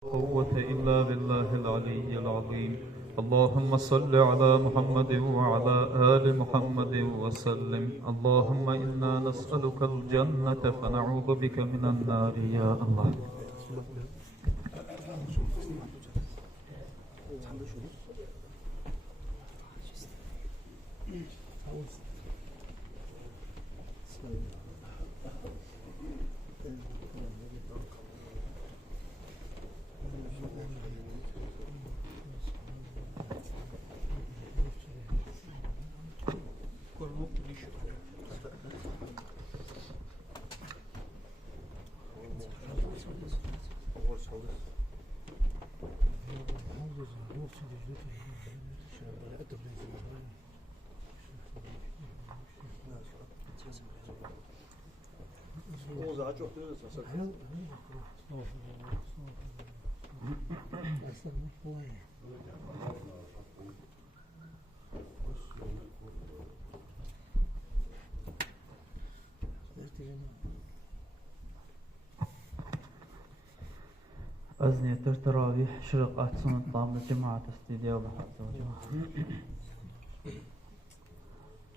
قوة إلا بالله العلي العظيم. اللهم صل على محمد وعلى آل محمد وسلم. اللهم إنا نسألك الجنة فنعوذ بك من النار يا الله. أزنية التراويح شرق أحسن الطعام لجماعة استديو بحق وجماعة.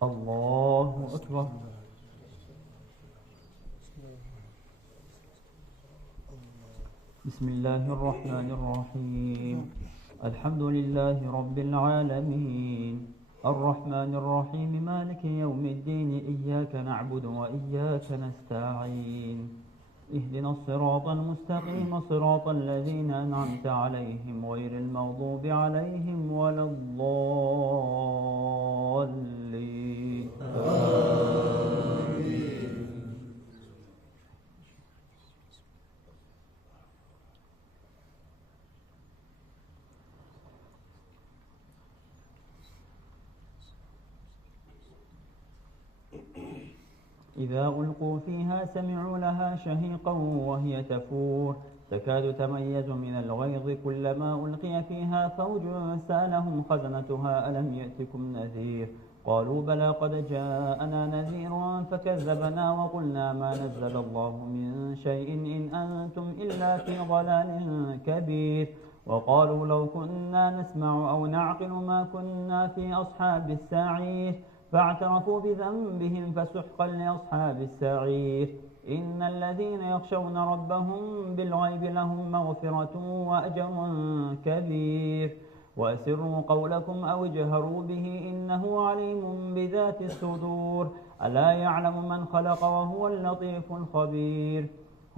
الله أكبر. بسم الله الرحمن الرحيم. الحمد لله رب العالمين الرحمن الرحيم مالك يوم الدين إياك نعبد وإياك نستعين اهدنا الصراط المستقيم صراط الذين أنعمت عليهم غير المغضوب عليهم ولا الضالين. إذا ألقوا فيها سمعوا لها شهيقا وهي تفور تكاد تميز من الغيظ كلما ألقي فيها فوج سألهم خزنتها ألم يأتكم نذير قالوا بلى قد جاءنا نذير فكذبنا وقلنا ما نزل الله من شيء إن أنتم إلا في ضلال كبير وقالوا لو كنا نسمع أو نعقل ما كنا في أصحاب السعير فاعترفوا بذنبهم فسحقا لأصحاب السعير. إن الذين يخشون ربهم بالغيب لهم مغفرة وأجر كبير وأسروا قولكم أو اجهروا به إنه عليم بذات الصدور ألا يعلم من خلق وهو اللطيف الخبير.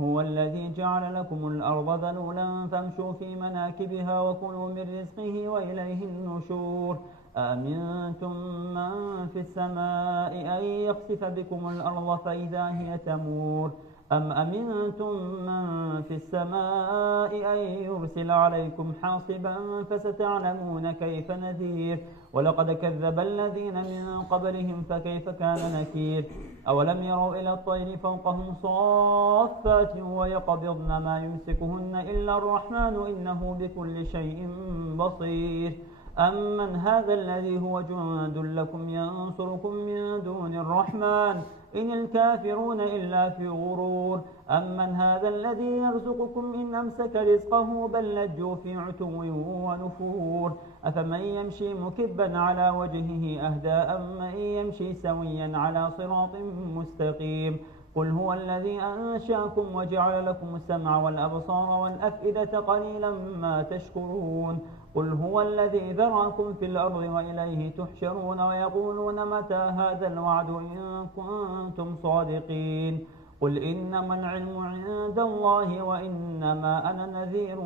هو الذي جعل لكم الأرض ذلولا فامشوا في مناكبها وكلوا من رزقه وإليه النشور. أأمنتم من في السماء أن يخسف بكم الأرض فإذا هي تمور أم أمنتم من في السماء أن يرسل عليكم حاصبا فستعلمون كيف نذير ولقد كذب الذين من قبلهم فكيف كان نكير. أولم يروا إلى الطير فوقهم صافات ويقبضن ما يمسكهن إلا الرحمن إنه بكل شيء بصير. أمن هذا الذي هو جند لكم ينصركم من دون الرحمن إن الكافرون إلا في غرور. أمن هذا الذي يرزقكم إن أمسك رزقه بل لجوا في عتو ونفور. أفمن يمشي مكبا على وجهه أهدى أمن يمشي سويا على صراط مستقيم. قل هو الذي أنشأكم وجعل لكم السمع والأبصار والأفئدة قليلا ما تشكرون. قل هو الذي ذرأكم في الأرض وإليه تحشرون ويقولون متى هذا الوعد إن كنتم صادقين. قل إنما العلم عند الله وإنما أنا نذير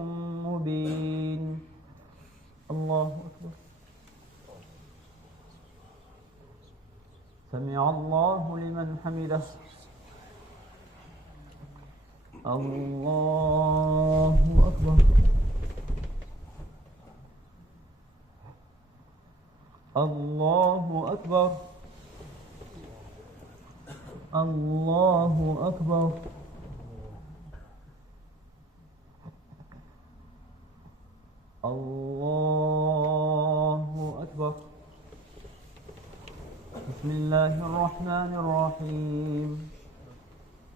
مبين. الله أكبر. سمع الله لمن حمده. الله أكبر. الله أكبر. الله أكبر. الله أكبر. بسم الله الرحمن الرحيم.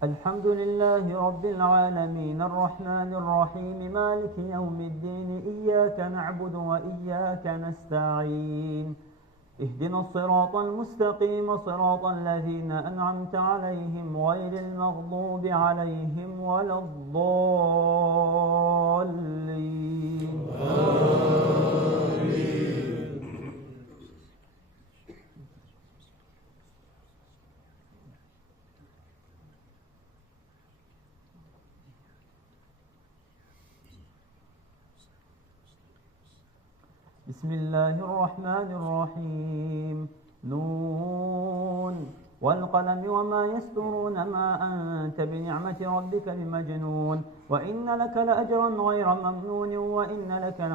الحمد لله رب العالمين الرحمن الرحيم مالك يوم الدين إياك نعبد وإياك نستعين اهدنا الصراط المستقيم صراط الذين أنعمت عليهم غير المغضوب عليهم ولا الضالين. بسم الله الرحمن الرحيم نون والقلم وما يسطرون ما أنت بنعمة ربك بمجنون وإن لك لأجرا غير ممنون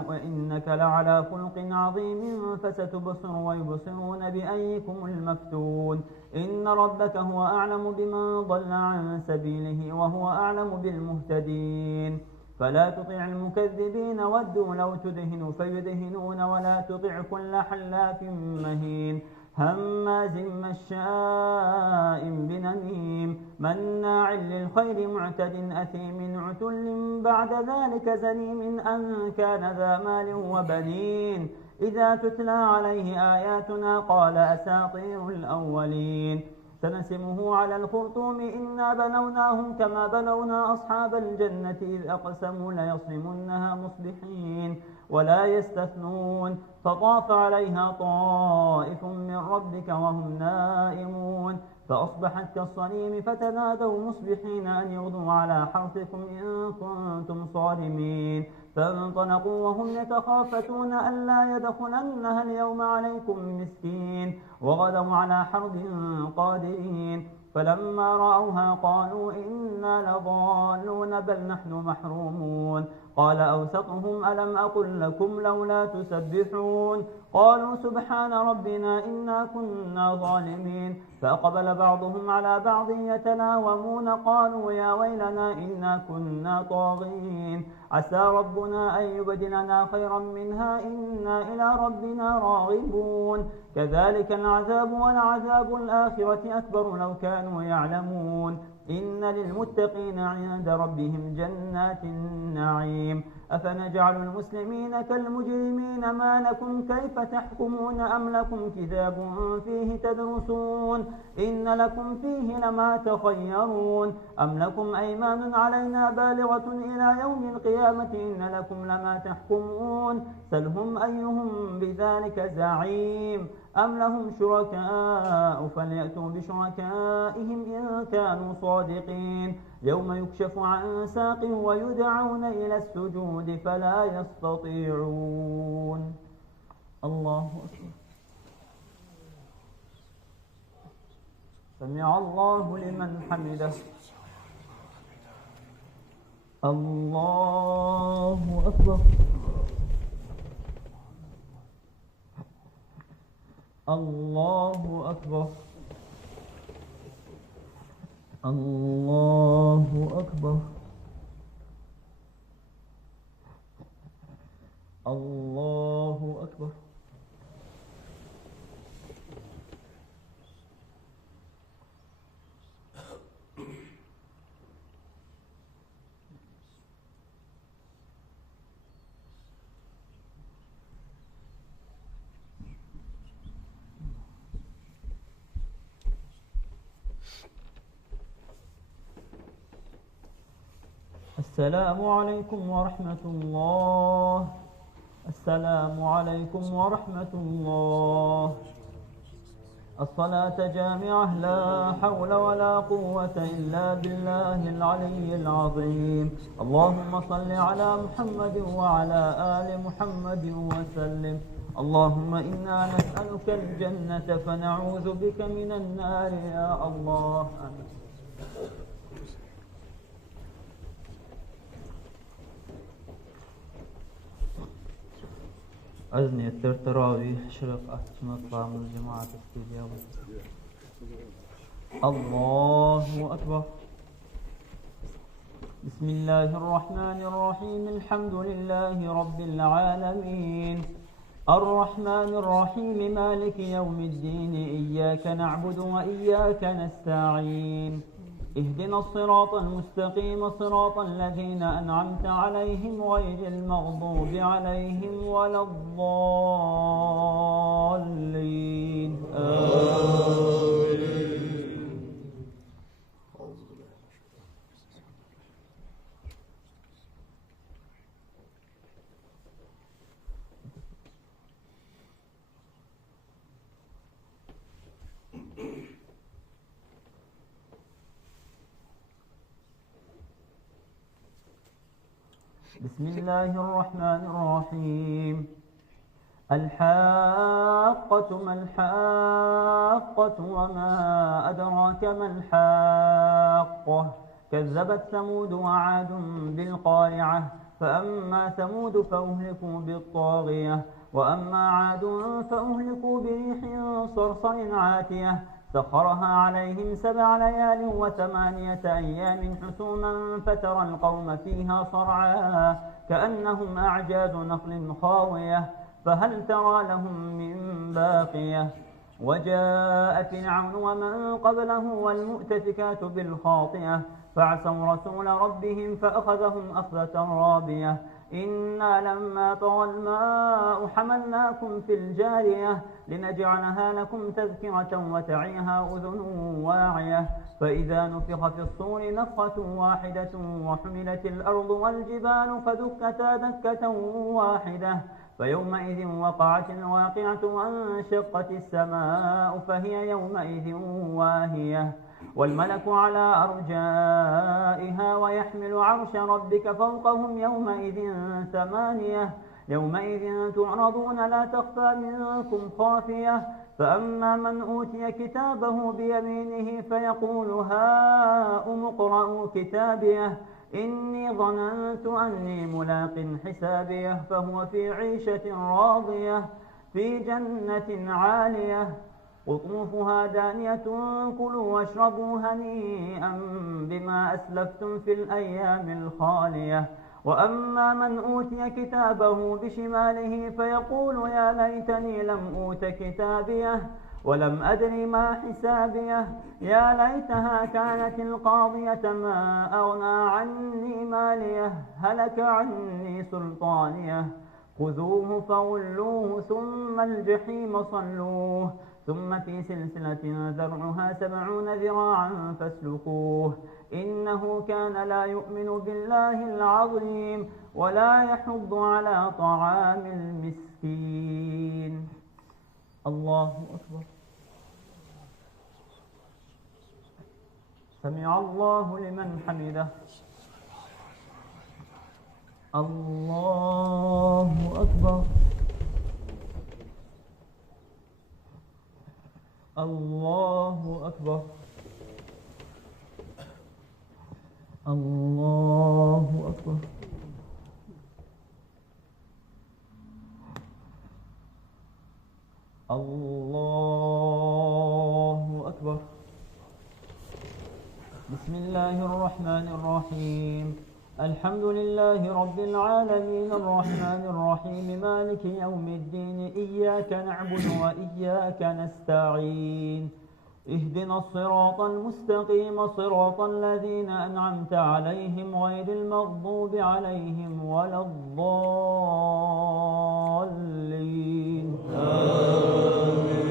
وإنك لعلى خلق عظيم فستبصر ويبصرون بأيكم المفتون إن ربك هو أعلم بمن ضل عن سبيله وهو أعلم بالمهتدين فلا تطع المكذبين ودوا لو تدهن فيدهنون ولا تطع كل حلاف مهين هماز مشاء بنميم مناع للخير معتد أثيم عتل بعد ذلك زنيم أن كان ذا مال وبنين إذا تتلى عليه آياتنا قال أساطير الأولين سنسمه على الخرطوم إنا بلوناهم كما بلونا أصحاب الجنة إذ أقسموا ليصرمنها مصبحين ولا يستثنون فطاف عليها طائف من ربك وهم نائمون فأصبحت كالصريم فتنادوا مصبحين أن يغدوا على حرثكم إن كنتم صارمين فانطلقوا وهم يتخافتون ألا يدخلنها اليوم عليكم مسكين وغدوا على حرد قادرين فلما رأوها قالوا إنا لضالون بل نحن محرومون قال أوسطهم ألم أقل لكم لولا تسبحون قالوا سبحان ربنا إنا كنا ظالمين فأقبل بعضهم على بعض يتلاومون قالوا يا ويلنا إنا كنا طاغين عسى ربنا أن يبدلنا خيرا منها إنا إلى ربنا راغبون كذلك العذاب ولعذاب الآخرة أكبر لو كانوا يعلمون إن للمتقين عند ربهم جنات النعيم أفنجعل المسلمين كالمجرمين ما لكم كيف تحكمون أم لكم كتاب فيه تدرسون إن لكم فيه لما تخيرون أم لكم أيمان علينا بالغة إلى يوم القيامة إن لكم لما تحكمون سلهم أيهم بذلك زعيم أم لهم شركاء فليأتوا بشركائهم إن كانوا صادقين يوم يكشف عن ساق ويدعون إلى السجود فلا يستطيعون الله أكبر سمع الله لمن حمده الله أكبر الله أكبر الله أكبر الله أكبر السلام عليكم ورحمة الله السلام عليكم ورحمة الله الصلاة جامعة لا حول ولا قوة إلا بالله العلي العظيم اللهم صل على محمد وعلى آل محمد وسلم اللهم إنا نسألك الجنة فنعوذ بك من النار يا الله آمين. أذنية التراويح شرق نطلع من جماعة استجابة الله أكبر بسم الله الرحمن الرحيم الحمد لله رب العالمين الرحمن الرحيم مالك يوم الدين إياك نعبد وإياك نستعين اهدنا الصراط المستقيم صراط الذين أنعمت عليهم غير المغضوب عليهم ولا الضالين آمين. بسم الله الرحمن الرحيم. الحاقة ما الحاقة وما أدراك ما الحاقة كذبت ثمود وعاد بالقارعة فأما ثمود فأهلكوا بالطاغية وأما عاد فأهلكوا بريح صرصر عاتية سخرها عليهم 7 ليال و8 أيام حسوما فترى القوم فيها صرعا كأنهم أعجاز نخل خاوية فهل ترى لهم من باقية وجاء فرعون ومن قبله والمؤتفكات بالخاطئة فعصوا رسول ربهم فأخذهم أخذة رابية إنا لما طغى الماء حملناكم في الجارية لنجعلها لكم تذكرة وتعيها أذن واعية فإذا نفخ في الصور نفخة واحدة وحملت الأرض والجبال فدكتا دكة واحدة فيومئذ وقعت الواقعة وانشقت السماء فهي يومئذ واهية والملك على أرجائها ويحمل عرش ربك فوقهم يومئذ 8 يومئذ تعرضون لا تخفى منكم خافية فأما من أوتي كتابه بيمينه فيقول هاؤم اقرءوا كتابيه إني ظننت أني ملاق حسابيه فهو في عيشة راضية في جنة عالية قطوفها دانية كلوا واشربوا هنيئا بما أسلفتم في الأيام الخالية وأما من أوتي كتابه بشماله فيقول يا ليتني لم أوت كتابيه ولم أدر ما حسابيه يا ليتها كانت القاضية ما أغنى عني ماليه هلك عني سلطانيه خذوه فغلوه ثم الجحيم صلوه ثم في سلسلة ذرعها 70 ذراعا فاسلكوه إنه كان لا يؤمن بالله العظيم ولا يحض على طعام المسكين. الله أكبر. سمع الله لمن حمده. الله أكبر. الله أكبر. الله أكبر. الله أكبر. بسم الله الرحمن الرحيم. الحمد لله رب العالمين الرحمن الرحيم مالك يوم الدين إياك نعبد وإياك نستعين اهدنا الصراط المستقيم صراط الذين أنعمت عليهم غير المغضوب عليهم ولا الضالين آمين.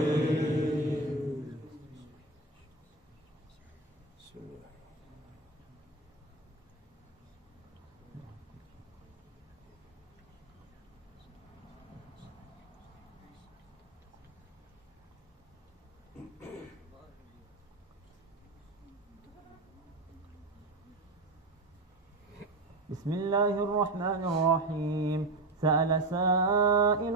بسم الله الرحمن الرحيم. سأل سائل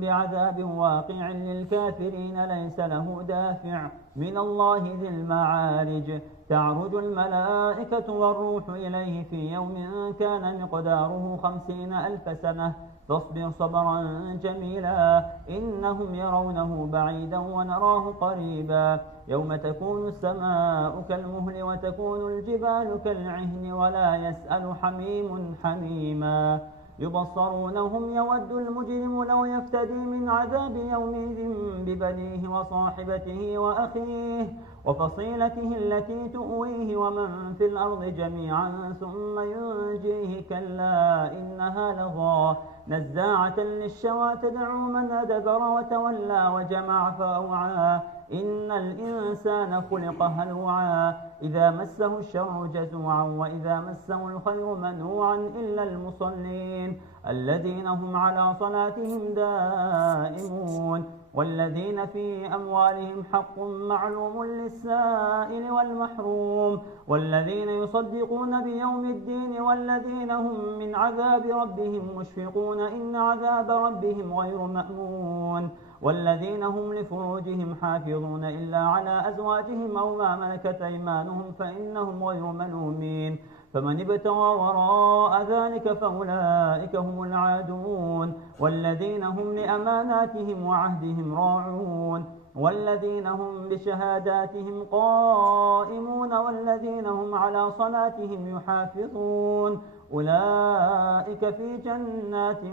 بعذاب واقع للكافرين ليس له دافع من الله ذي المعارج تعرج الملائكة والروح إليه في يوم كان مقداره 50,000 سنة فاصبر صبرا جميلا إنهم يرونه بعيدا ونراه قريبا يوم تكون السماء كالمهل وتكون الجبال كالعهن ولا يسأل حميم حميما يبصرونهم يود المجرم لو يفتدي من عذاب يومئذ ببنيه وصاحبته وأخيه وفصيلته التي تؤويه ومن في الأرض جميعا ثم ينجيه كلا إنها لظى نزاعة للشوى تدعو من أدبر وتولى وجمع فأوعى إن الإنسان خلق هلوعا إذا مسه الشر جزوعا وإذا مسه الخير منوعا إلا المصلين الذين هم على صلاتهم دائمون والذين في أموالهم حق معلوم للسائل والمحروم والذين يصدقون بيوم الدين والذين هم من عذاب ربهم مشفقون إن عذاب ربهم غير مأمون والذين هم لفروجهم حافظون إلا على أزواجهم أو ما ملكت أيمانهم فإنهم غير ملومين فمن ابتغى وراء ذلك فأولئك هم العادون والذين هم لأماناتهم وعهدهم راعون والذين هم بشهاداتهم قائمون والذين هم على صلاتهم يحافظون أولئك في جنات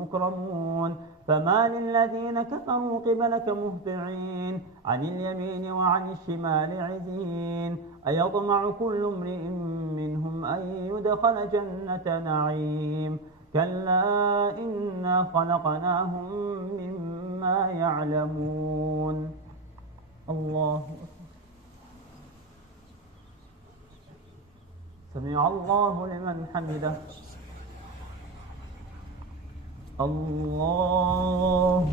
مكرمون فما للذين كفروا قبلك مهطعين عن اليمين وعن الشمال عزين أيطمع كل امرئ منهم أن يدخل جنة نعيم كلا إنا خلقناهم مما يعلمون الله سمع الله لمن حمده الله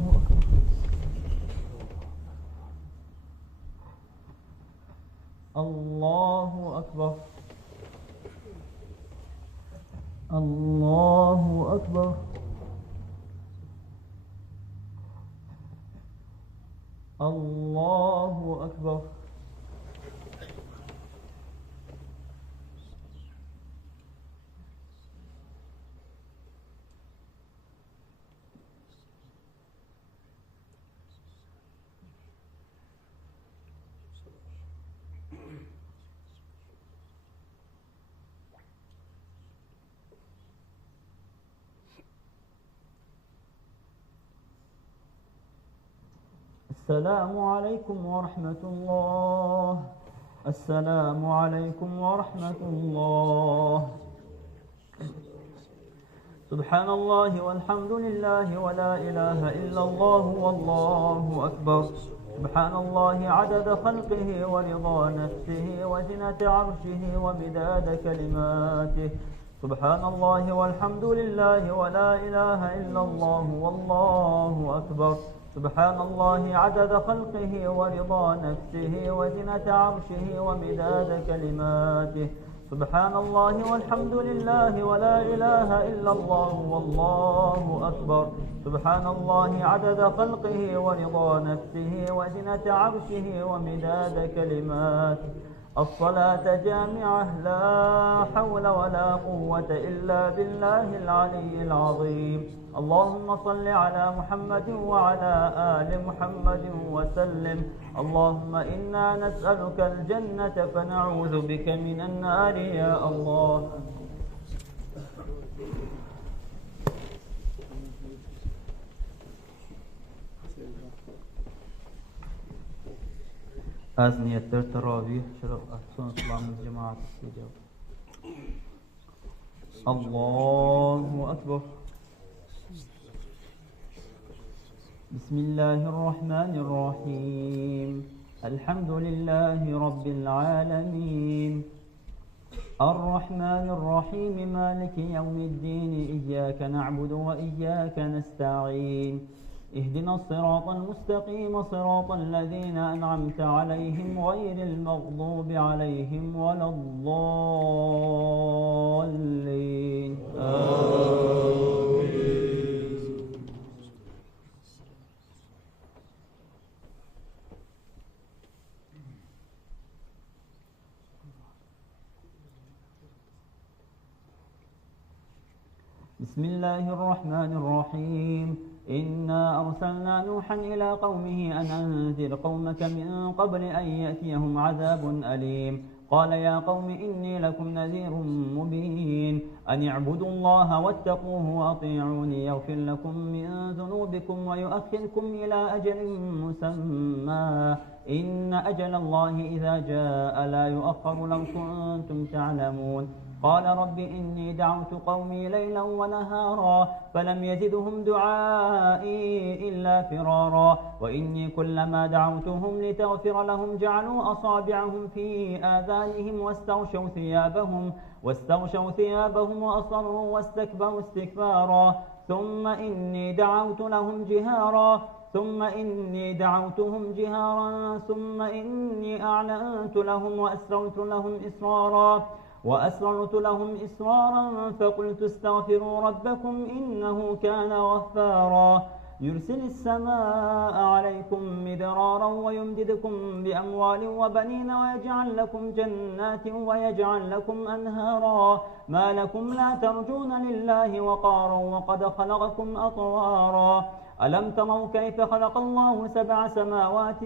الله أكبر الله أكبر الله أكبر السلام عليكم ورحمة الله السلام عليكم ورحمة الله سبحان الله والحمد لله ولا إله إلا الله والله أكبر سبحان الله عدد خلقه ورضا نفسه وزنة عرشه ومداد كلماته سبحان الله والحمد لله ولا إله إلا الله والله أكبر سبحان الله عدد خلقه ورضا نفسه وزنة عرشه ومداد كلماته سبحان الله والحمد لله ولا إله إلا الله والله أكبر سبحان الله عدد خلقه ورضا نفسه وزنة عرشه ومداد كلماته الصلاة جامعة لا حول ولا قوة إلا بالله العلي العظيم اللهم صل على محمد وعلى آل محمد وسلم اللهم إنا نسألك الجنة فنعوذ بك من النار يا الله از niyetler teravih son kılamız cemaat isteyeceğiz. Allahu Ekber. Bismillahirrahmanirrahim. Elhamdülillahi Rabbil alemin. Errahmanirrahim. Maliki yevmiddin. İyyâke na'budu ve iyyâke nesta'in. اهدنا الصراط المستقيم صراط الذين أنعمت عليهم غير المغضوب عليهم ولا الضالين آمين. بسم الله الرحمن الرحيم إنا أرسلنا نوحا إلى قومه أن أنذر قومك من قبل أن يأتيهم عذاب أليم قال يا قوم إني لكم نذير مبين أن اعبدوا الله واتقوه وأطيعوني يغفر لكم من ذنوبكم ويؤخركم إلى أجل مسمى إن أجل الله إذا جاء لا يؤخر لو كنتم تعلمون قال رب إني دعوت قومي ليلا ونهارا فلم يزدهم دعائي إلا فرارا وإني كلما دعوتهم لتغفر لهم جعلوا أصابعهم في آذانهم واستغشوا ثيابهم وأصروا واستكبروا استكبارا ثم إني دعوتهم جهارا ثم إني أعلنت لهم وأسررت لهم إسرارا فقلت استغفروا ربكم إنه كان غفارا يرسل السماء عليكم مدرارا ويمددكم بأموال وبنين ويجعل لكم جنات ويجعل لكم أنهارا ما لكم لا ترجون لله وقارا وقد خلقكم أطوارا ألم تروا كيف خلق الله 7 سماوات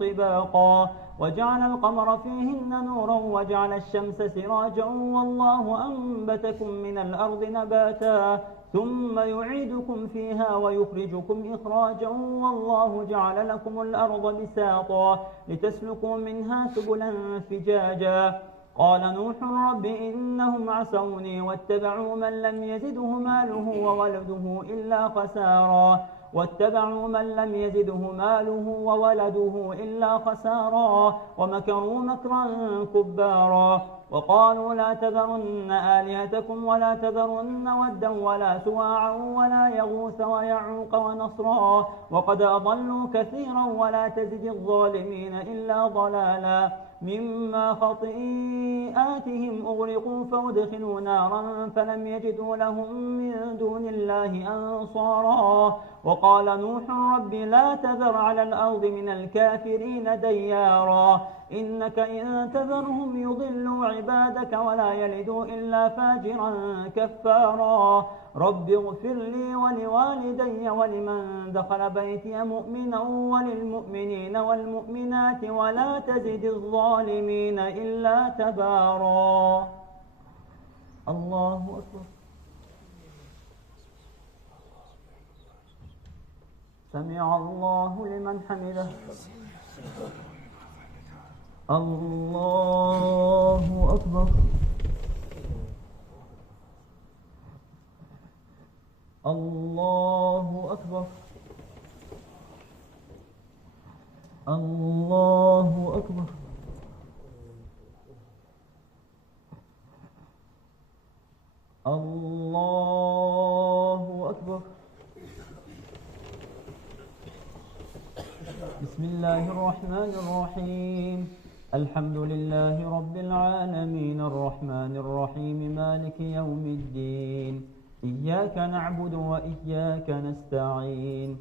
طباقا وجعل القمر فيهن نورا وجعل الشمس سراجا والله أنبتكم من الأرض نباتا ثم يعيدكم فيها ويخرجكم إخراجا والله جعل لكم الأرض بساطا لتسلكوا منها سبلا فجاجا قال نوح رب إنهم عصوني واتبعوا من لم يزده ماله وولده إلا خسارا ومكروا مكرا كبارا وقالوا لا تذرن آلهتكم ولا تذرن ودا ولا سواعا ولا يغوث ويعوق ونصرا وقد أضلوا كثيرا ولا تزد الظالمين إلا ضلالا مما خطيئاتهم أغرقوا فأدخلوا نارا فلم يجدوا لهم من دون الله أنصارا وقال نوح رب لا تذر على الأرض من الكافرين ديارا إنك إن تذرهم يضلوا عبادك ولا يلدوا إلا فاجرا كفارا رب اغفر لي ولوالدي ولمن دخل بيتي مؤمنا وللمؤمنين والمؤمنات ولا تزد الظالمين إلا تبارا الله أكبر سمع الله لمن حمده الله أكبر الله أكبر الله أكبر الله أكبر بسم الله الرحمن الرحيم الحمد لله رب العالمين الرحمن الرحيم مالك يوم الدين إياك نعبد وإياك نستعين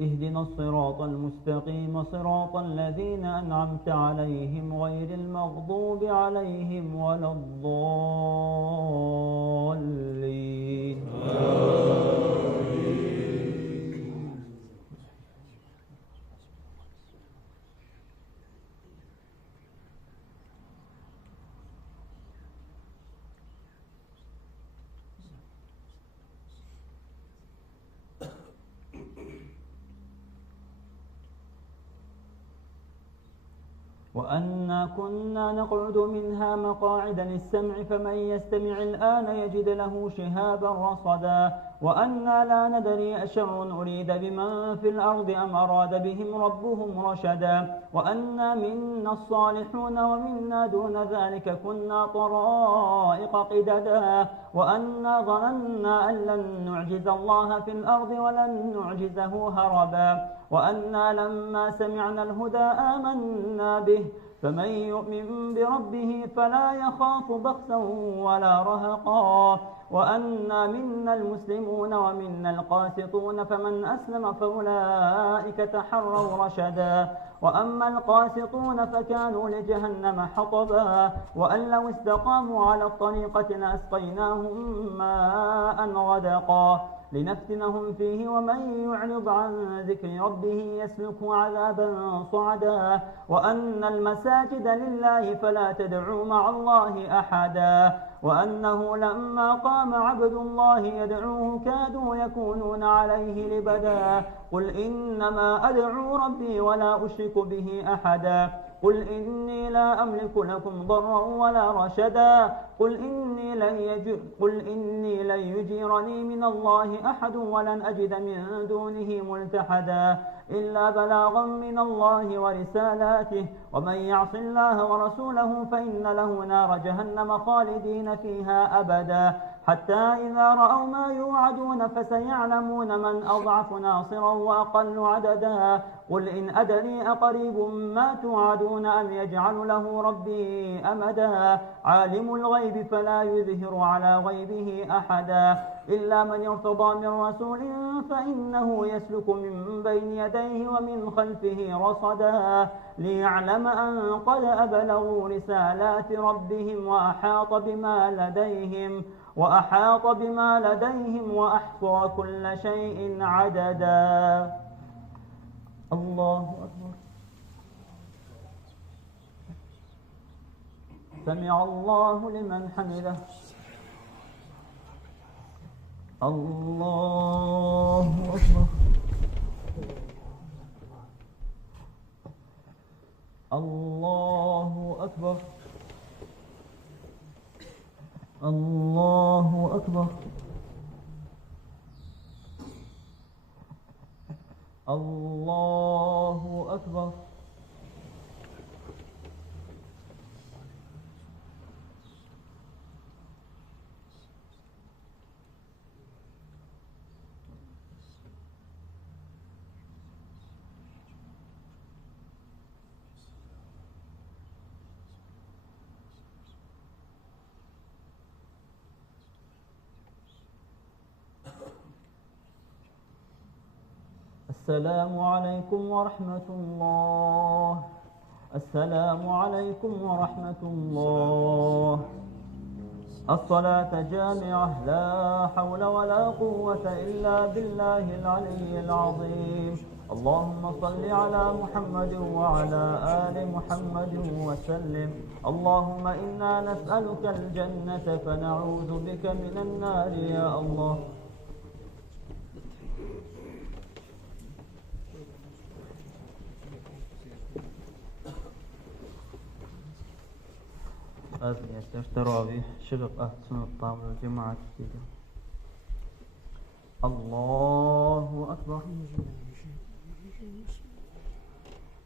اهدنا الصراط المستقيم صراط الذين أنعمت عليهم غير المغضوب عليهم ولا الضالين وأنا كنا نقعد منها مقاعد للسمع فمن يستمع الآن يجد له شهابا رصدا وأنا لا ندري أشر أريد بمن في الأرض أم أراد بهم ربهم رشدا وأنا منا الصالحون ومنا دون ذلك كنا طرائق قددا وأنا ظننا أن لن نعجز الله في الأرض ولن نعجزه هربا وأنا لما سمعنا الهدى آمنا به فمن يؤمن بربه فلا يخاف بخسا ولا رهقا وأنا منا المسلمون ومنا القاسطون فمن أسلم فأولئك تحروا رشدا وأما القاسطون فكانوا لجهنم حطبا وأن لو استقاموا على الطريقة لأسقيناهم ماء غدقا لنفتنهم فيه ومن يعرض عن ذكر ربه يسلكه عذابا صعدا وأن المساجد لله فلا تدعوا مع الله أحدا وأنه لما قام عبد الله يدعوه كادوا يكونون عليه لبدا قل إنما أدعو ربي ولا أشرك به أحدا قل إني لا أملك لكم ضرا ولا رشدا قل إني لن يجيرني من الله أحد ولن أجد من دونه ملتحدا إلا بلاغا من الله ورسالاته ومن يعص الله ورسوله فإن له نار جهنم خالدين فيها أبدا حتى إذا رأوا ما يوعدون فسيعلمون من أضعف ناصرا وأقل عددا قل إن أدري أقريب ما توعدون أم يجعل له ربي أمدا عالم الغيب فلا يظهر على غيبه أحدا إلا من ارتضى من رسول فإنه يسلك من بين يديه ومن خلفه رصدا ليعلم أن قد أبلغوا رسالات ربهم وأحاط بما لديهم وأحصى كل شيء عددا الله أكبر سمع الله لمن حمده الله أكبر الله أكبر الله أكبر الله أكبر السلام عليكم ورحمة الله السلام عليكم ورحمة الله الصلاة جامعة لا حول ولا قوة إلا بالله العلي العظيم اللهم صل على محمد وعلى آل محمد وسلم اللهم إنا نسألك الجنة فنعوذ بك من النار يا الله التراويح شرق سنة الطعام والجماعة كده الله أكبر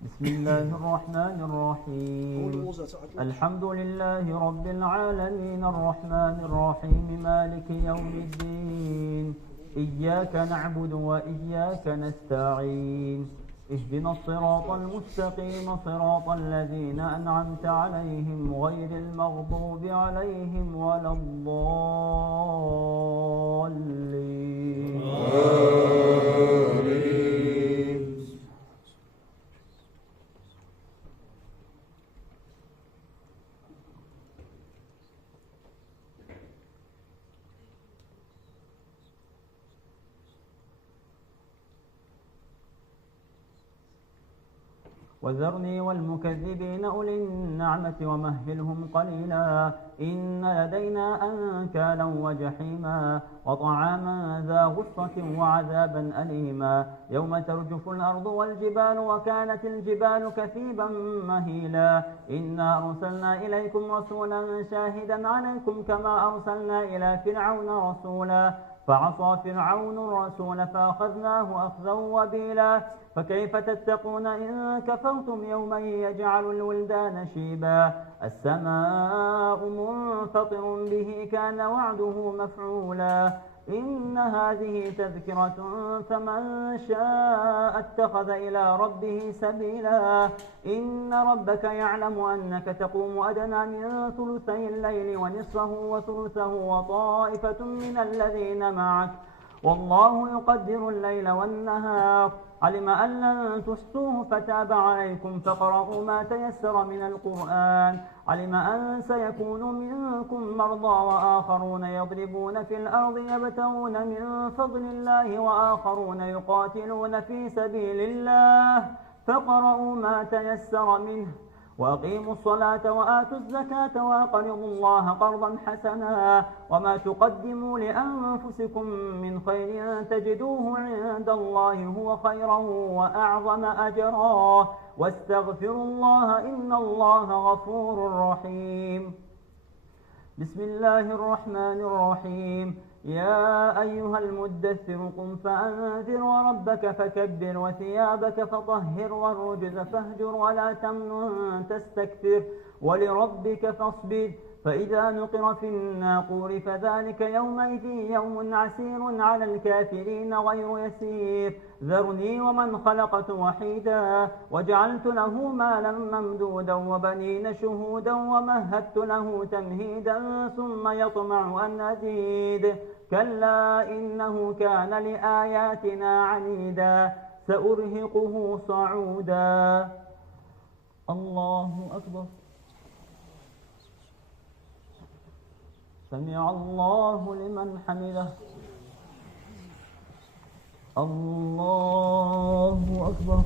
بسم الله الرحمن الرحيم الحمد لله رب العالمين الرحمن الرحيم مالك يوم الدين إياك نعبد وإياك نستعين اهدنا الصراط المستقيم صراط الذين أنعمت عليهم غير المغضوب عليهم ولا الضالين وذرني والمكذبين أولي النعمة ومهلهم قليلا إن لدينا أنكالا وجحيما وطعاما ذا غصة وعذابا أليما يوم ترجف الأرض والجبال وكانت الجبال كثيبا مهيلا إنا أرسلنا إليكم رسولا شاهدا عليكم كما أرسلنا إلى فرعون رسولا فعصى فرعون الرسول فأخذناه أخذا وبيلا فكيف تتقون إن كفرتم يوما يجعل الولدان شيبا السماء منفطر به كان وعده مفعولا إن هذه تذكرة فمن شاء اتخذ إلى ربه سبيلا إن ربك يعلم أنك تقوم أدنى من ثلثي الليل ونصفه وثلثه وطائفة من الذين معك والله يقدر الليل والنهار علم أن لن تحصوه فتاب عليكم فقرأوا ما تيسر من القرآن علم أن سيكون منكم مرضى وآخرون يضربون في الأرض يبتغون من فضل الله وآخرون يقاتلون في سبيل الله فاقرؤوا ما تيسر منه وأقيموا الصلاة وآتوا الزكاة وأقرضوا الله قرضا حسنا وما تقدموا لأنفسكم من خير تجدوه عند الله هو خيرا وأعظم أجرا واستغفروا الله إن الله غفور رحيم. بسم الله الرحمن الرحيم. يا أيها المدثر قم فأنذر وربك فكبر وثيابك فطهر والرجز فاهجر ولا تمنن تستكثر ولربك فاصبر فإذا نقر في الناقور فذلك يومئذ يوم عسير على الكافرين غير يسير ذرني ومن خلقت وحيدا وجعلت له مالا ممدودا وبنين شهودا ومهدت له تمهيدا ثم يطمع أن أزيد كلا إنه كان لآياتنا عنيدا سأرهقه صعودا. الله أكبر. سمع الله لمن حمده. الله أكبر.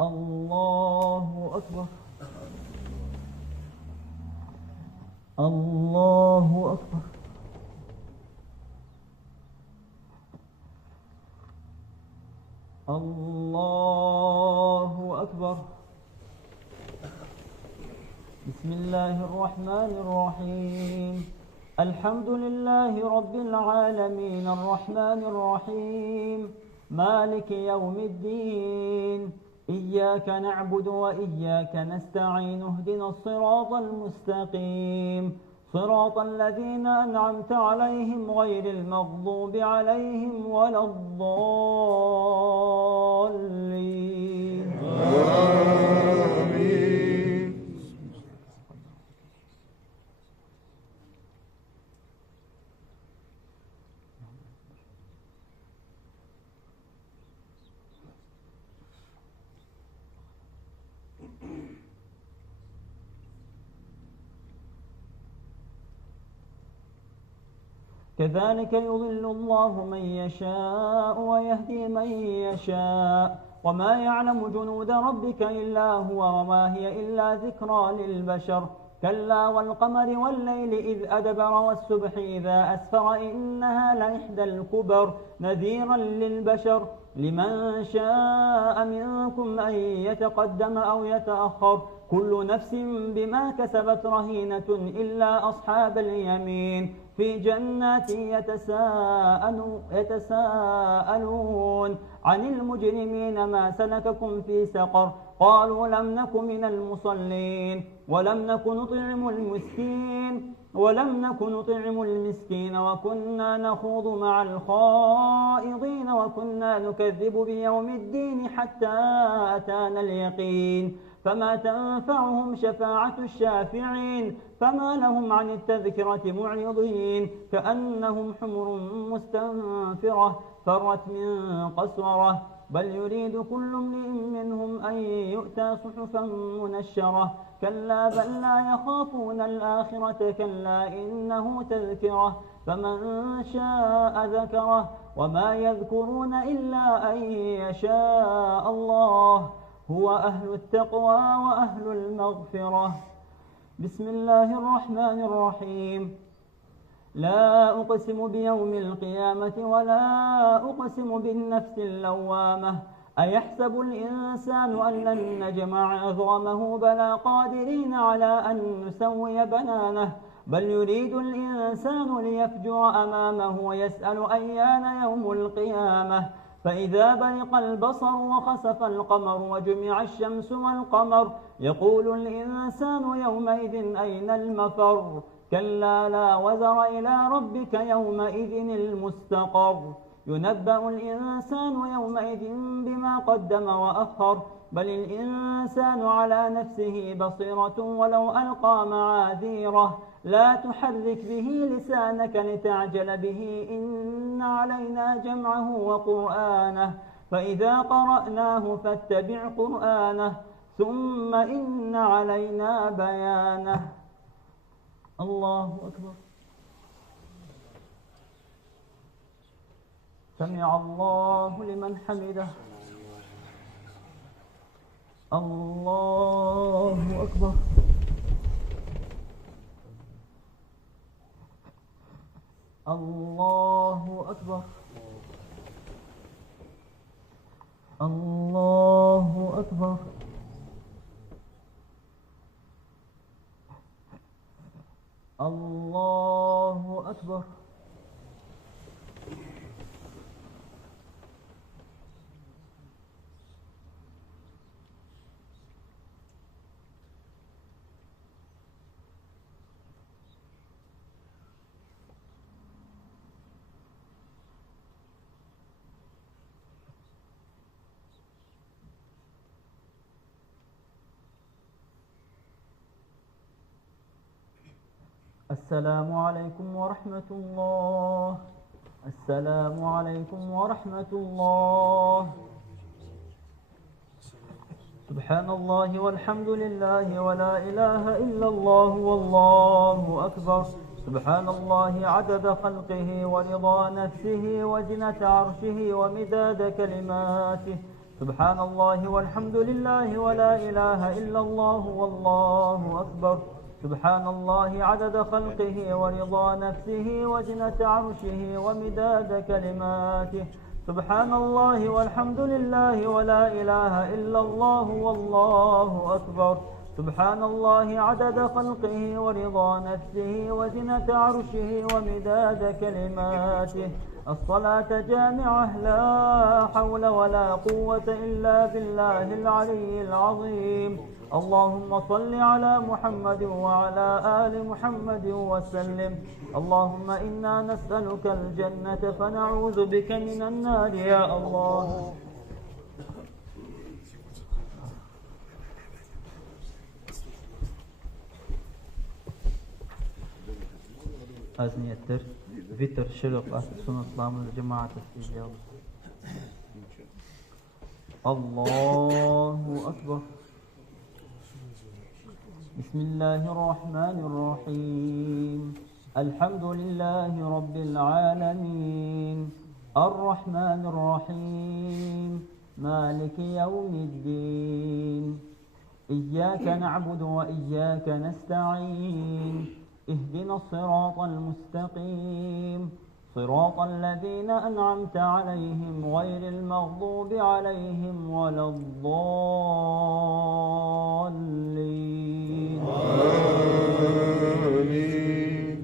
الله أكبر. الله أكبر. الله أكبر. بسم الله الرحمن الرحيم. الحمد لله رب العالمين الرحمن الرحيم مالك يوم الدين إياك نعبد وإياك نستعين اهدنا الصراط المستقيم صراط الذين أنعمت عليهم غير المغضوب عليهم ولا الضالين. كذلك يضل الله من يشاء ويهدي من يشاء وما يعلم جنود ربك إلا هو وما هي إلا ذكرى للبشر كلا والقمر والليل إذ أدبر والصبح إذا أسفر إنها لإحدى الكبر نذيرا للبشر لمن شاء منكم أن يتقدم أو يتأخر كل نفس بما كسبت رهينة إلا أصحاب اليمين في جنات يتساءلون عن المجرمين ما سلككم في سقر قالوا لم نك من المصلين ولم نك نطعم المسكين وكنا نخوض مع الخائضين وكنا نكذب بيوم الدين حتى أتانا اليقين فما تنفعهم شفاعة الشافعين فما لهم عن التذكرة معرضين كأنهم حمر مستنفرة فرت من قسورة بل يريد كل امرئ منهم أن يؤتى صحفا منشرة كلا بل لا يخافون الآخرة كلا إنه تذكرة فمن شاء ذكره وما يذكرون إلا أن يشاء الله هو أهل التقوى وأهل المغفرة. بسم الله الرحمن الرحيم. لا أقسم بيوم القيامة ولا أقسم بالنفس اللوامة أيحسب الإنسان أن لن نجمع عظامه بلى قادرين على أن نسوي بنانه بل يريد الإنسان ليفجر أمامه ويسأل أيان يوم القيامة فإذا برق البصر وخسف القمر وجمع الشمس والقمر يقول الإنسان يومئذ أين المفر كلا لا وزر إلى ربك يومئذ المستقر ينبأ الإنسان يومئذ بما قدم وأخر بل الإنسان على نفسه بصيرة ولو ألقى معاذيره لا تحرك به لسانك لتعجل به إن علينا جمعه وقرآنه فإذا قرأناه فاتبع قرآنه ثم إن علينا بيانه. الله أكبر. سمع الله لمن حمده. الله أكبر. الله أكبر. الله أكبر. الله أكبر. السلام عليكم ورحمة الله. السلام عليكم ورحمة الله. سبحان الله والحمد لله ولا إله إلا الله والله أكبر. سبحان الله عدد خلقه ورضا نفسه وزنة عرشه ومداد كلماته. سبحان الله والحمد لله ولا إله إلا الله والله أكبر. سبحان الله عدد خلقه ورضا نفسه وزنة عرشه ومداد كلماته. سبحان الله والحمد لله ولا إله إلا الله والله أكبر. سبحان الله عدد خلقه ورضا نفسه وزنة عرشه ومداد كلماته. الصلاة جامعة لا حول ولا قوة إلا بالله العلي العظيم. اللهم صل على محمد وعلى آل محمد وسلم. اللهم إنا نسألك الجنة فنعوذ بك من النار يا الله. أزنيتر فيتر شرق سنة إسلام الجماعة تسجيل. الله أكبر. بسم الله الرحمن الرحيم. الحمد لله رب العالمين الرحمن الرحيم مالك يوم الدين. إياك نعبد وإياك نستعين. اهدنا الصراط المستقيم صراط الذين أنعمت عليهم غير المغضوب عليهم ولا الضالين. آمين.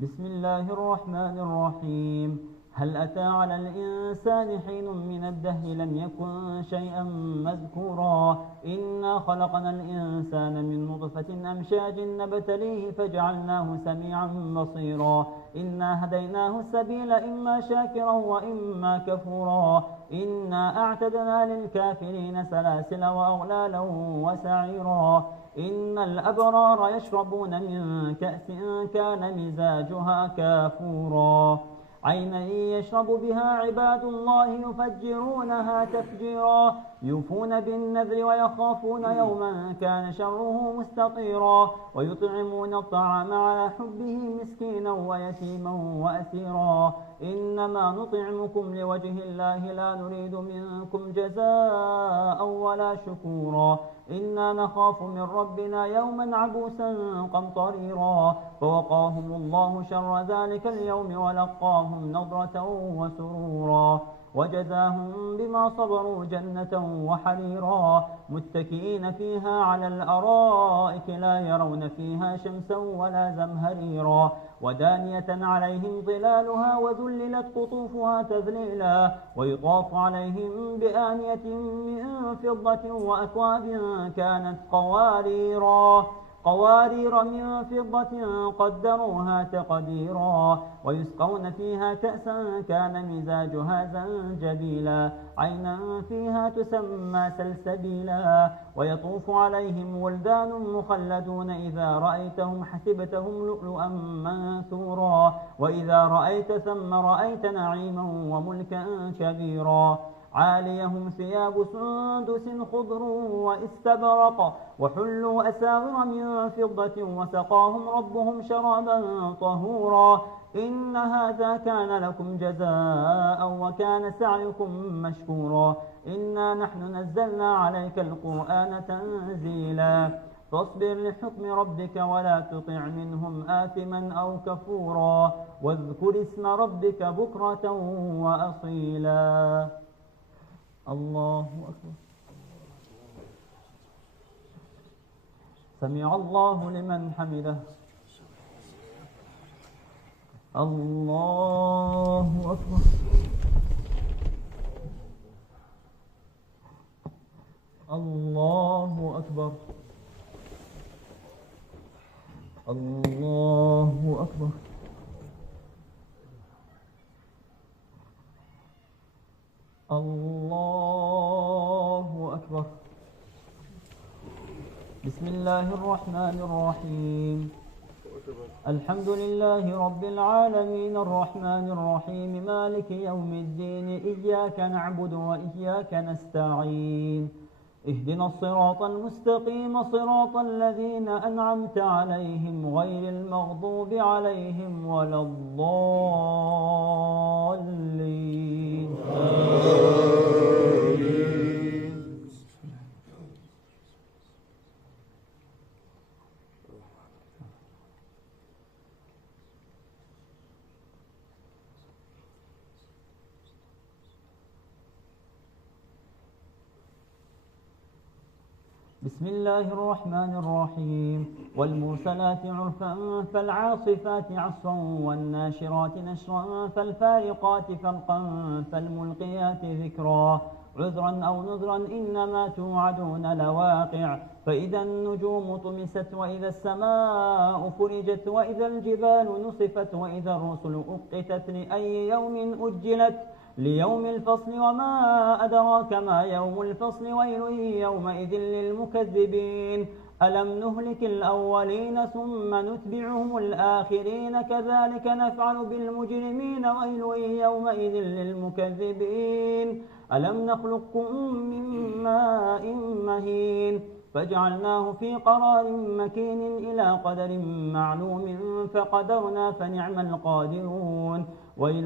بسم الله الرحمن الرحيم. هل أتى على الإنسان حين من الدهر لم يكن شيئا مذكورا. إنا خلقنا الإنسان من نطفة أمشاج نبتليه فجعلناه سميعا بصيرا. إنا هديناه السبيل إما شاكرا وإما كفورا. إنا أعتدنا للكافرين سلاسل وأغلالا وسعيرا. إن الأبرار يشربون من كأس كان مزاجها كافورا. عينا يشرب بها عباد الله يفجرونها تفجيرا. يوفون بالنذر ويخافون يوما كان شره مستطيرا. ويطعمون الطعام على حبه مسكينا ويتيما وأسيرا. إنما نطعمكم لوجه الله لا نريد منكم جزاء ولا شكورا. إنا نخاف من ربنا يوما عبوسا قمطريرا. فوقاهم الله شر ذلك اليوم ولقاهم نضرة وسرورا. وجزاهم بما صبروا جنة وحريرا. متكئين فيها على الأرائك لا يرون فيها شمسا ولا زمهريرا. ودانية عليهم ظلالها وذللت قطوفها تذليلا. ويطاف عليهم بآنية من فضة وأكواب كانت قواريرا. قوارير من فضة قدروها تقديرا ويسقون فيها كأسا كان مزاجها زنجبيلا عينا فيها تسمى سلسبيلا ويطوف عليهم ولدان مخلدون إذا رأيتهم حسبتهم لؤلؤا منثورا وإذا رأيت ثم رأيت نعيما وملكا كبيرا عاليهم ثياب سندس خضر واستبرق وحلوا أساور من فضة وسقاهم ربهم شرابا طهورا إن هذا كان لكم جزاء وكان سعيكم مشكورا إنا نحن نزلنا عليك القرآن تنزيلا فاصبر لحكم ربك ولا تطع منهم آثما أو كفورا واذكر اسم ربك بكرة وأصيلا الله أكبر سمع الله لمن حمده الله أكبر الله أكبر الله أكبر الله أكبر بسم الله الرحمن الرحيم الحمد لله رب العالمين الرحمن الرحيم مالك يوم الدين إياك نعبد وإياك نستعين اهدنا الصراط المستقيم صراط الذين أنعمت عليهم غير المغضوب عليهم ولا الضالين بسم الله الرحمن الرحيم والمرسلات عرفا فالعاصفات عصفا والناشرات نشرا فالفارقات فرقا فالملقيات ذكرا عذرا أو نذرا إنما توعدون لواقع فإذا النجوم طمست وإذا السماء فرجت وإذا الجبال نصفت وإذا الرسل أقتت لأي يوم أجلت ليوم الفصل وما أدراك ما يوم الفصل ويل يومئذ للمكذبين ألم نهلك الأولين ثم نتبعهم الآخرين كذلك نفعل بالمجرمين ويل يومئذ للمكذبين ألم نخلقكم من ماء مهين فجعلناه في قرار مكين إلى قدر معلوم فقدرنا فنعم القادرون ويل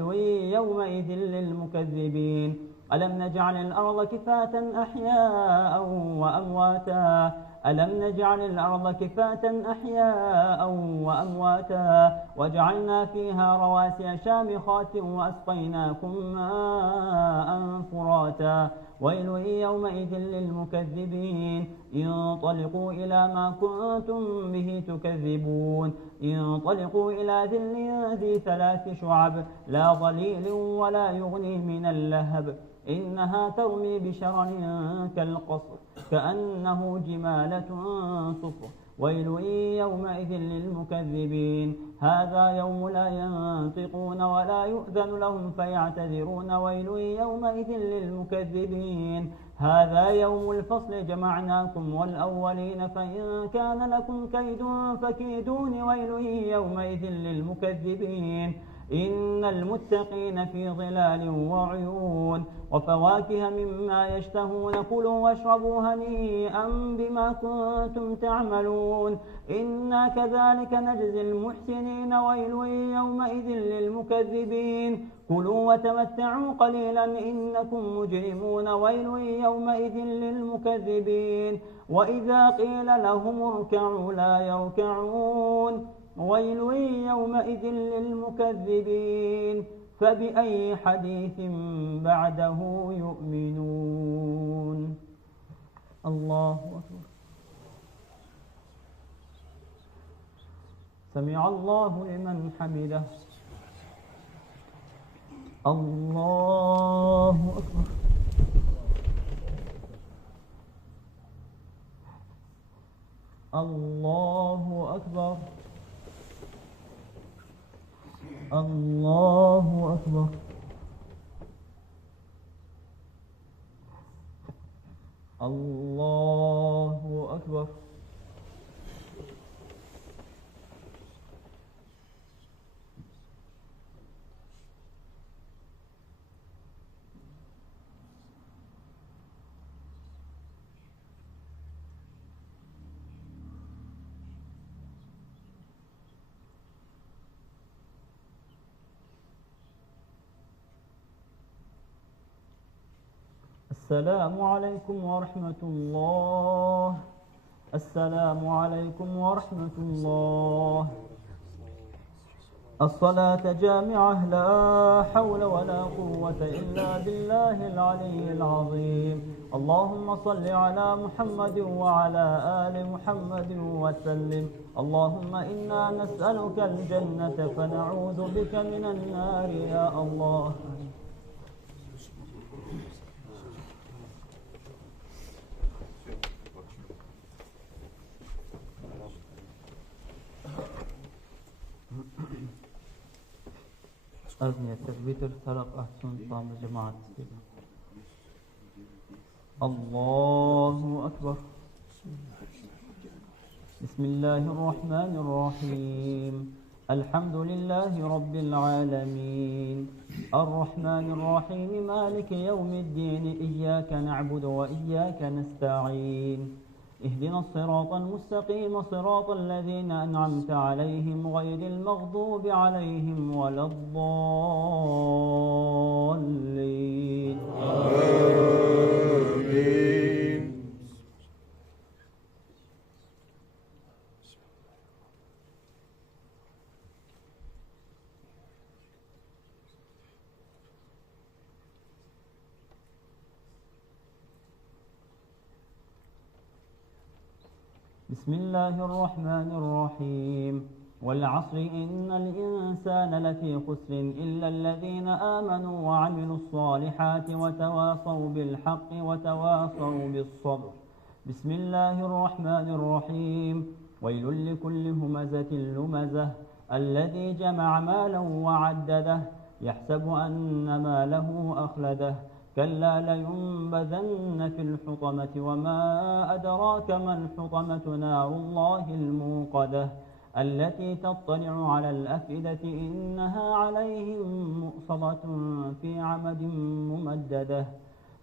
يومئذ للمكذبين ألم نجعل الأرض كفاة أحياء وأمواتا ألم نجعل الأرض كفاة أحياء وأمواتا وجعلنا فيها رواسي شامخات وأسقيناكم ماء فراتا ويل يومئذ للمكذبين انطلقوا إلى ما كنتم به تكذبون انطلقوا إلى ذل ذي 3 شعب لا ظليل ولا يغني من اللهب إنها ترمي بشرر كالقصر كأنه جمالة صفر ويل يومئذ للمكذبين هذا يوم لا ينطقون ولا يؤذن لهم فيعتذرون ويل يومئذ للمكذبين هذا يوم الفصل جمعناكم والأولين فإن كان لكم كيد فكيدون ويل يومئذ للمكذبين إن المتقين في ظلال وعيون وفواكه مما يشتهون كلوا واشربوا هنيئا بما كنتم تعملون إنا كذلك نجزي المحسنين ويل يومئذ للمكذبين كلوا وتمتعوا قليلا إنكم مجرمون ويل يومئذ للمكذبين وإذا قيل لهم اركعوا لا يركعون ويل يومئذ للمكذبين فبأي حديث بعده يؤمنون الله أكبر سمع الله لمن حمده الله أكبر الله أكبر. الله أكبر. الله أكبر. السلام عليكم ورحمة الله. السلام عليكم ورحمة الله. الصلاة جامعة، لا حول ولا قوة إلا بالله العلي العظيم. اللهم صل على محمد وعلى آل محمد وسلم. اللهم إنا نسألك الجنة فنعوذ بك من النار يا الله. أغنية التكبير فرق أحسن طعم جماعة. الله أكبر. بسم الله الرحمن الرحيم. الحمد لله رب العالمين، الرحمن الرحيم، مالك يوم الدين، إياك نعبد وإياك نستعين. اهدنا الصراط المستقيم، صراط الذين أنعمت عليهم غير المغضوب عليهم ولا الضالين. آمين. بسم الله الرحمن الرحيم. والعصر إن الإنسان لفي خسر إلا الذين آمنوا وعملوا الصالحات وتواصوا بالحق وتواصوا بالصبر. بسم الله الرحمن الرحيم. ويل لكل همزة لمزة الذي جمع مالا وعدده يحسب أن ماله أخلده كلا لينبذن في الحطمة وما أدراك ما الحطمة نار الله الموقدة التي تطلع على الأفئدة إنها عليهم مؤصدة في عمد ممددة.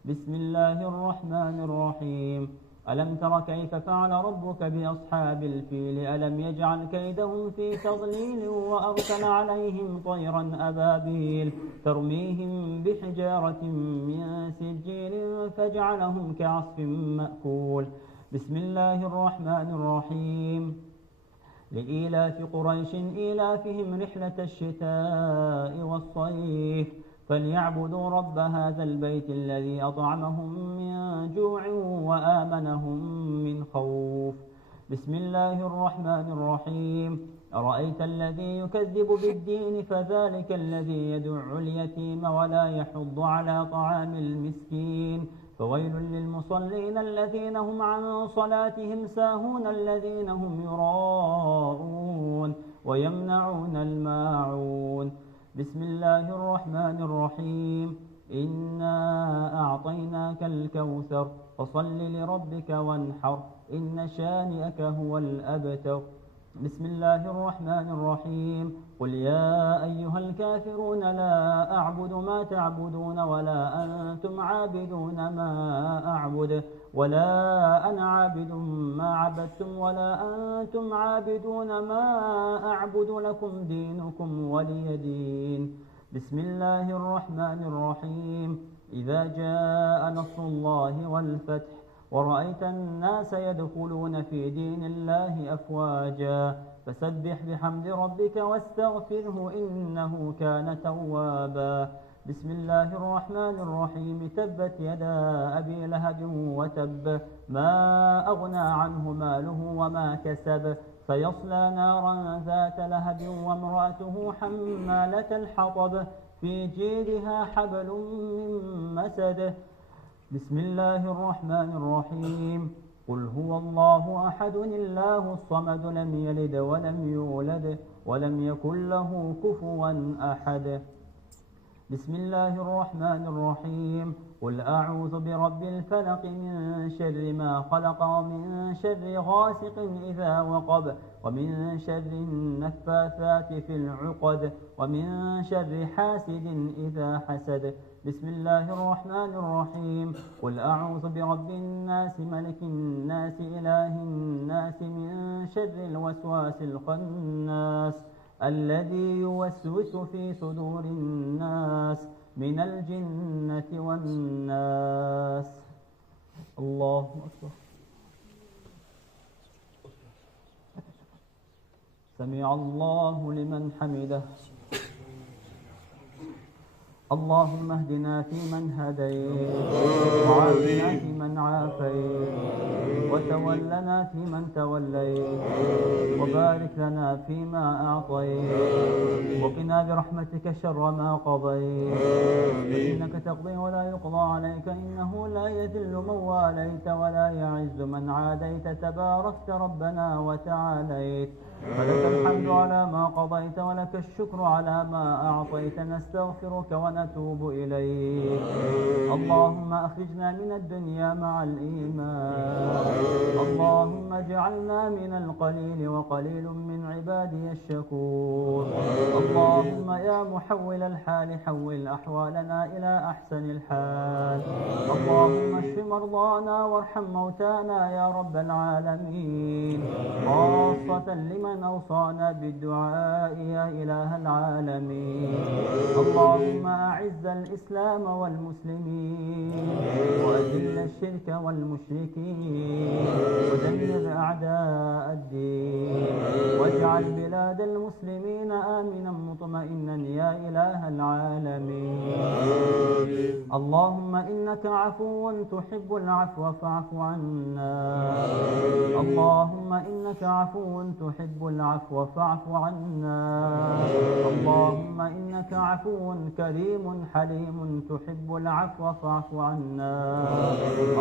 بسم الله الرحمن الرحيم. ألم تر كيف فعل ربك بأصحاب الفيل ألم يجعل كيدهم في تضليل وأرسل عليهم طيرا أبابيل ترميهم بحجارة من سجيل فجعلهم كعصف مأكول. بسم الله الرحمن الرحيم. لإيلاف قريش إيلافهم رحلة الشتاء والصيف فليعبدوا رب هذا البيت الذي أطعمهم من جوع وآمنهم من خوف. بسم الله الرحمن الرحيم. أرأيت الذي يكذب بالدين فذلك الذي يدع اليتيم ولا يحض على طعام المسكين فويل للمصلين الذين هم عن صلاتهم ساهون الذين هم يراءون ويمنعون الماعون. بسم الله الرحمن الرحيم. إنا أعطيناك الكوثر فصل لربك وانحر إن شانئك هو الأبتر. بسم الله الرحمن الرحيم. قل يا أيها الكافرون لا أعبد ما تعبدون ولا أنتم عابدون ما أعبد ولا أنا عابد ما عبدتم ولا أنتم عابدون ما أعبد لكم دينكم ولي دين. بسم الله الرحمن الرحيم. إذا جاء نصر الله والفتح ورأيت الناس يدخلون في دين الله أفواجا فسبح بحمد ربك واستغفره إنه كان توابا. بسم الله الرحمن الرحيم. تبت يدا أبي لهب وتب ما أغنى عنه ماله وما كسب سيصلى نارا ذات لهب وامرأته حمالة الحطب في جيدها حبل من مسد. بسم الله الرحمن الرحيم. قل هو الله أحد الله الصمد لم يلد ولم يولد ولم يكن له كفوا أحد. بسم الله الرحمن الرحيم. قل أعوذ برب الفلق من شر ما خلق ومن شر غاسق إذا وقب ومن شر النفاثات في العقد ومن شر حاسد إذا حسد. بسم الله الرحمن الرحيم. قل أعوذ برب الناس ملك الناس إله الناس من شر الوسواس الخناس الذي يوسوس في صدور الناس من الجنة والناس. الله أكبر. سمع الله لمن حمده. اللهم اهدنا فيمن هديت وعافنا فيمن عافيت وتولنا فيمن توليت وبارك لنا فيما أعطيت وقنا برحمتك شر ما قضيت فإنك تقضي ولا يقضى عليك إنه لا يذل من واليت ولا يعز من عاديت تباركت ربنا وتعاليت فلك الحمد على ما قضيت ولك الشكر على ما أعطيت نستغفرك ونتوب إليك. اللهم أخرجنا من الدنيا مع الإيمان. اللهم اجعلنا من القليل وقليل من عبادي الشكور. اللهم يا محول الحال حول أحوالنا إلى أحسن الحال. اللهم اشف مرضانا وارحم موتانا يا رب العالمين خاصة لمن أوصانا بالدعاء يا إله العالمين. اللهم أعز الإسلام والمسلمين وأذل الشرك والمشركين ودمر أعداء الدين واجعل بلاد المسلمين آمنا مطمئنا يا إله العالمين. اللهم إنك عفو تحب العفو فاعف عنا. اللهم إنك عفو تحب العفو فاعف عنا. اللهم إنك عفو كريم حليم تحب العفو فاعف عنا.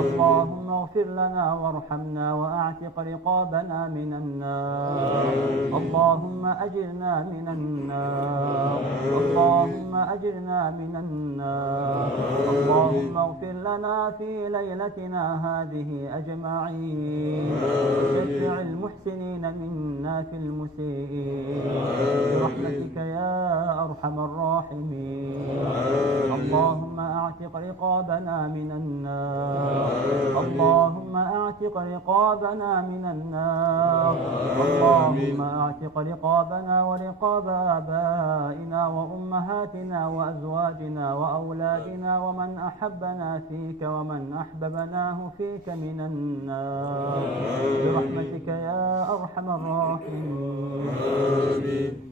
اللهم اغفر لنا وارحمنا وأعتق رقابنا من النار. اللهم أجرنا من النار. اللهم أجرنا من النار. اللهم اغفر لنا في ليلتنا هذه أجمعين وشفع المحسنين منا في المسيئين برحمتك يا أرحم الراحمين. اللهم أعتق رقابنا من النار. اللهم أعتق رقابنا من النار. اللهم أعتق رقابنا ورقاب آبائنا وأمهاتنا وأزواجنا وأولادنا ومن أحبنا فيك ومن أحببناه فيك من النار برحمتك يا أرحم الراحمين.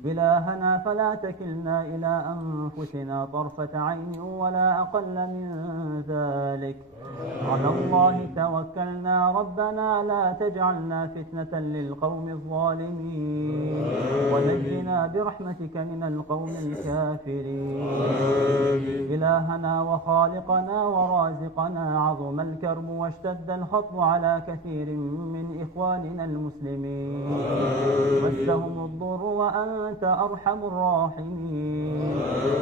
إلهنا فلا تكلنا إلى أنفسنا طرفة عين ولا أقل من ذلك. على الله توكلنا ربنا لا تجعلنا فتنة للقوم الظالمين ونجنا برحمتك من القوم الكافرين. إلهنا وخالقنا ورازقنا عظم الكرب واشتد الخطب على كثير من إخواننا المسلمين مسهم الضر وأنت أرحم الراحمين.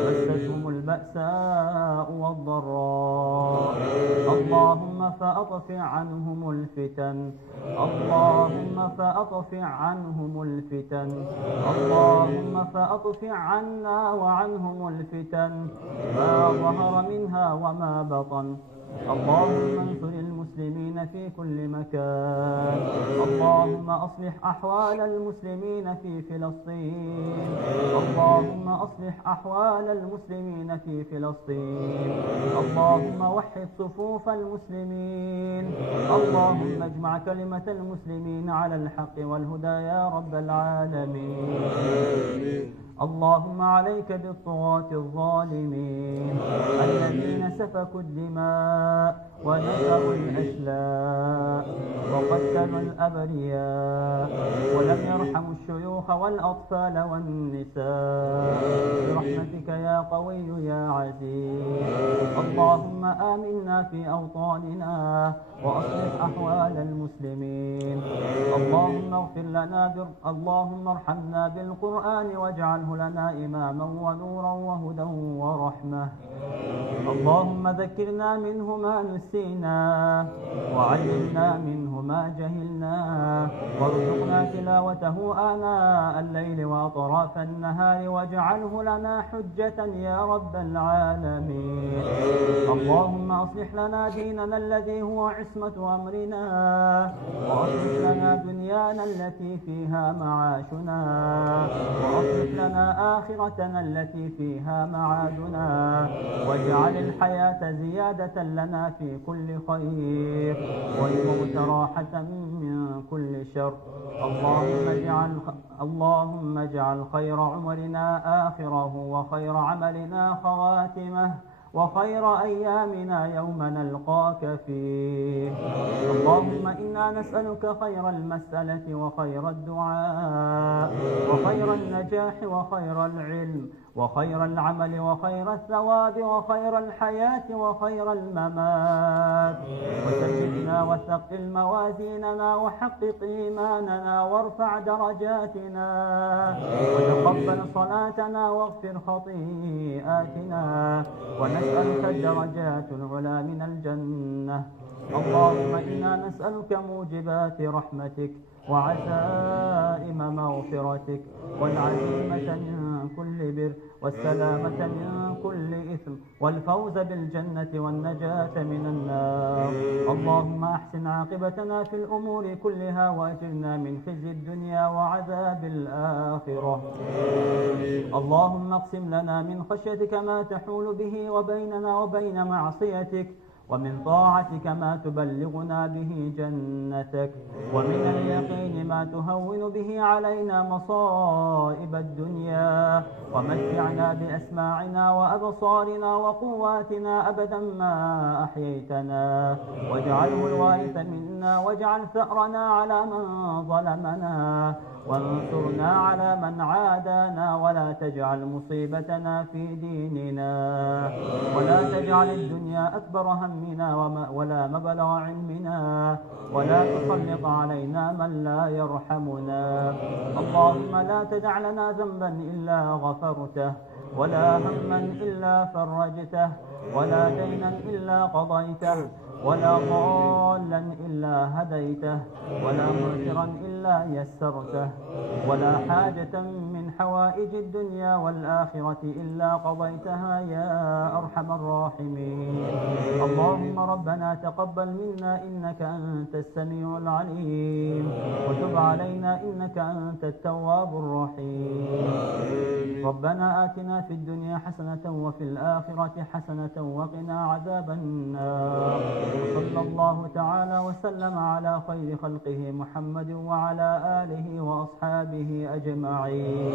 مستهم البأساء والضراء. اللهم فأطفئ عنهم الفتن. اللهم فأطفئ عنهم الفتن. اللهم فأطفئ عنا وعنهم الفتن ما ظهر منها وما بطن. اللهم انصر المسلمين في كل مكان. اللهم أصلح أحوال المسلمين في فلسطين. اللهم أصلح أحوال المسلمين في فلسطين. اللهم وحد صفوف المسلمين. اللهم اجمع كلمة المسلمين على الحق والهدى يا رب العالمين. اللهم عليك بالطغاة الظالمين الذين سفكوا الدماء ونزعوا الأشلاء وقتلوا الأبرياء ولم يرحموا الشيوخ والأطفال والنساء برحمتك يا قوي يا عزيز. اللهم آمنا في أوطاننا وأصلح أحوال المسلمين. اللهم ارحمنا بالقرآن واجعله لنا إماما ونورا وهدى ورحمة. اللهم ذكرنا منه ما نسينا وعلمنا منه ما جهلنا وارزقنا تلاوته آناء الليل وأطراف النهار واجعله لنا حجة يا رب العالمين. اللهم أصلح لنا ديننا الذي هو عصمة أمرنا وأصلح لنا دنيانا التي فيها معاشنا وأصلح لنا آخرتنا التي فيها معادنا واجعل الحياة زيادة لنا في كل خير والموت راحة من كل شر. اللهم اجعل خير عمرنا آخره وخير عملنا خواتمه وخير أيامنا يوم نلقاك فيه. اللهم إنا نسألك خير المسألة وخير الدعاء وخير النجاح وخير العلم وخير العمل وخير الثواب وخير الحياة وخير الممات. وثبتنا وثقل موازيننا وحقق إيماننا وارفع درجاتنا وتقبل صلاتنا واغفر خطيئاتنا ونسألك الدرجات العلى من الجنة. اللهم إنا نسألك موجبات رحمتك وعزائم مغفرتك والعزيمة من كل بر والسلامة من كل إثم والفوز بالجنة والنجاة من النار. اللهم أحسن عاقبتنا في الأمور كلها وأجرنا من خزي الدنيا وعذاب الآخرة. اللهم اقسم لنا من خشيتك ما تحول به وبيننا وبين معصيتك ومن طاعتك ما تبلغنا به جنتك ومن اليقين ما تهون به علينا مصائب الدنيا ومتعنا بأسماعنا وأبصارنا وقواتنا أبدا ما أحييتنا واجعله الوارث منا واجعل ثأرنا على من ظلمنا وانصرنا على من عادانا ولا تجعل مصيبتنا في ديننا ولا تجعل الدنيا أكبر همنا ولا مبلغ علمنا ولا تسلط علينا من لا يرحمنا. اللهم لا تدع لنا ذنبا إلا غفرته ولا هما إلا فرجته ولا دينا إلا قضيته ولا ضالا إلا هديته ولا معسرا إلا يسرته ولا حاجة من حوائج الدنيا والآخرة إلا قضيتها يا أرحم الراحمين. اللهم ربنا تقبل منا إنك أنت السميع العليم وتب علينا إنك أنت التواب الرحيم. ربنا آتنا في الدنيا حسنة وفي الآخرة حسنة وقنا عذاب النار. وصلى الله تعالى وسلم على خير خلقه محمد وعلى آله وأصحابه أجمعين.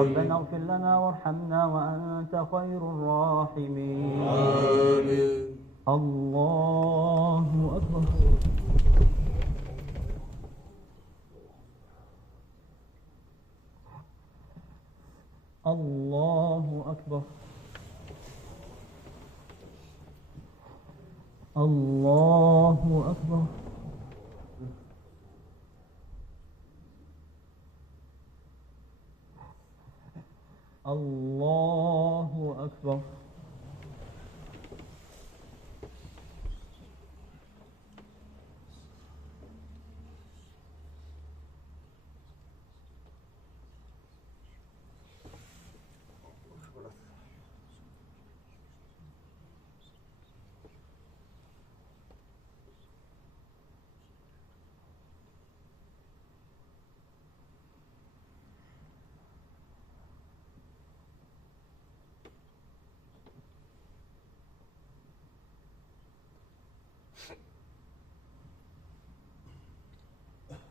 ربنا اغفر لنا وارحمنا وأنت خير الراحمين. الله أكبر. الله أكبر. الله أكبر. الله أكبر.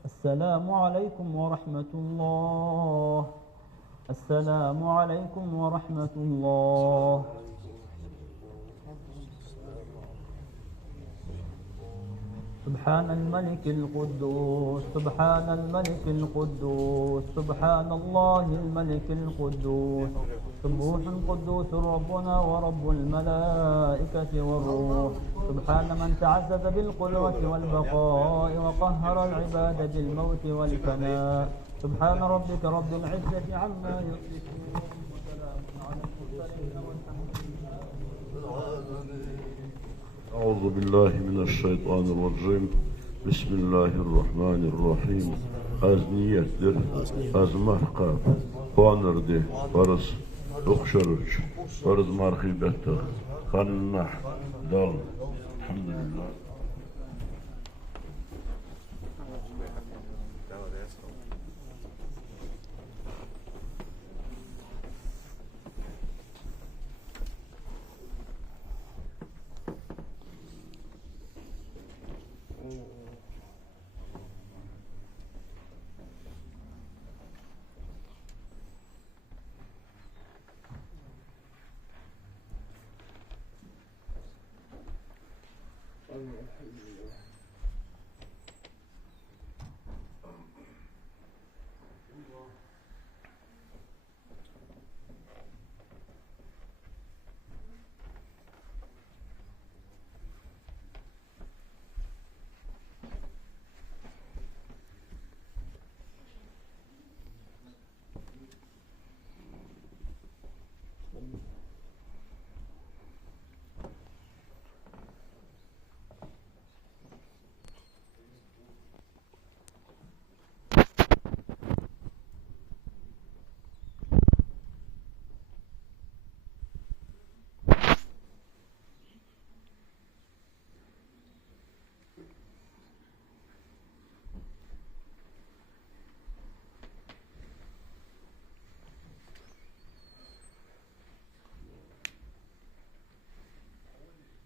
السلام عليكم ورحمة الله. السلام عليكم ورحمة الله. سبحان الملك القدوس سبحان الملك القدوس سبحان الله الملك القدوس سبوح قدوس ربنا ورب الملائكة والروح سبحان من تعزز بالقدرة والبقاء وقهر العباد بالموت والفناء سبحان ربك رب العزة عما يصفون وسلام على المرسلين والحمد لله. أعوذ بالله من الشيطان الرجيم. بسم الله الرحمن الرحيم. Az niyettir, az mahkam, puanırdı, barız, okşarıç, barız marhibette, kanunlah, dal, alhamdulillah.